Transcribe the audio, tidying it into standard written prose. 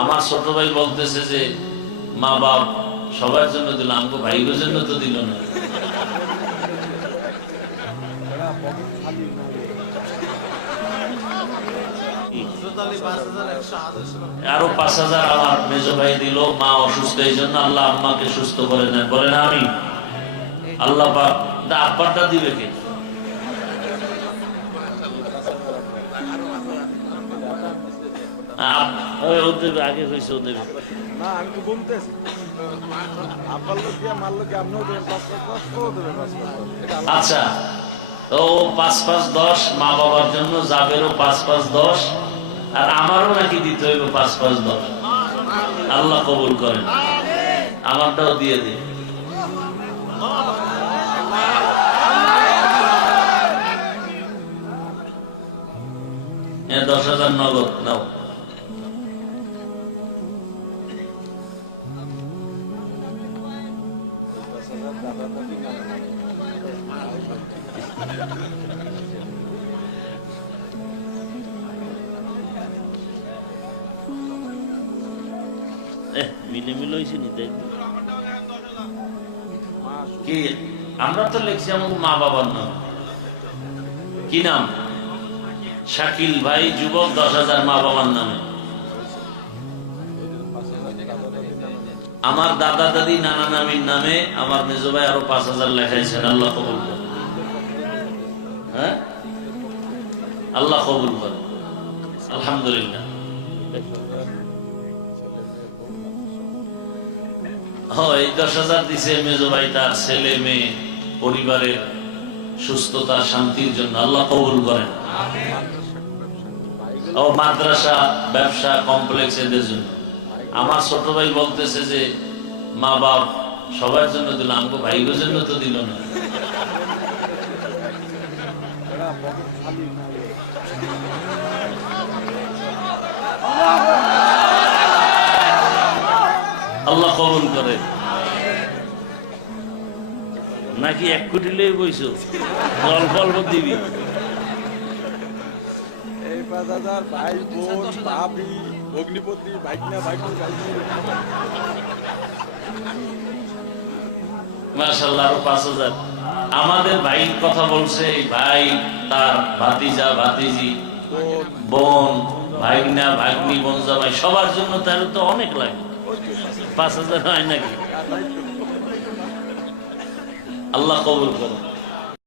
আমার ছোট ভাই বলতেছে যে মা বাপ সবার জন্য দিল, আমাকে ভাইগোর জন্য তো দিল না। আরো ৫,০০০ আমার মেজ ভাই দিল, মা অসুস্থ, এই জন্য আল্লাহ আম্মাকে সুস্থ করে নেন, বলেন আমি। আল্লাহ পাক আব্বারটা দিবে কে? আগে হয়েছে ও দেবে। আচ্ছা, তো ৫-৫-১০ মা বাবার জন্য, যাবেরও ৫-৫-১০, আর আমারও নাকি দিতে হইব ৫-৫-১০। আল্লাহ কবুল করেন, আমারটাও দিয়ে দিন। ১০,০০০ নগদ নাও। কি আমরা তো লিখছি আমার মা বাবার নাম। কি নাম? শাকিল ভাই যুবক, ১০,০০০ মা বাবার নামে। আমার দাদা দাদি নানা নামির নামে আমার মেজ ভাই আরো ৫,০০০ লেখাইছেন। আল্লাহ কবুল করেন। হ্যাঁ, আল্লাহ কবুল করেন, আলহামদুলিল্লাহ। এই ১০,০০০ দিছে মেজ ভাই তার ছেলে মেয়ে পরিবারের সুস্থতা শান্তির জন্য। আল্লাহ কবুল করেন। ও মাদ্রাসা, ব্যবসা, কমপ্লেক্স, এদের জন্য। আমার ছোট ভাই বলতেছে যে মা বাপ সবার জন্য দিল, আমাকে ভাইগোর জন্য তো দিল না। আল্লাহ কবুল করে। নাকি ১ কোটি লয়ে বইছো, অল্প অল্প দিবি। মাশাআল্লাহ, আরো ৫,০০০। আমাদের ভাই কথা বলছে, ভাই তার ভাতিজা ভাতিজি, বোন, ভাগনা ভাগ্নি, বোনজা ভাই, সবার জন্য তার তো অনেক লাগে। ৫,০০০ হয় নাকি? আল্লাহ কবুল করুন।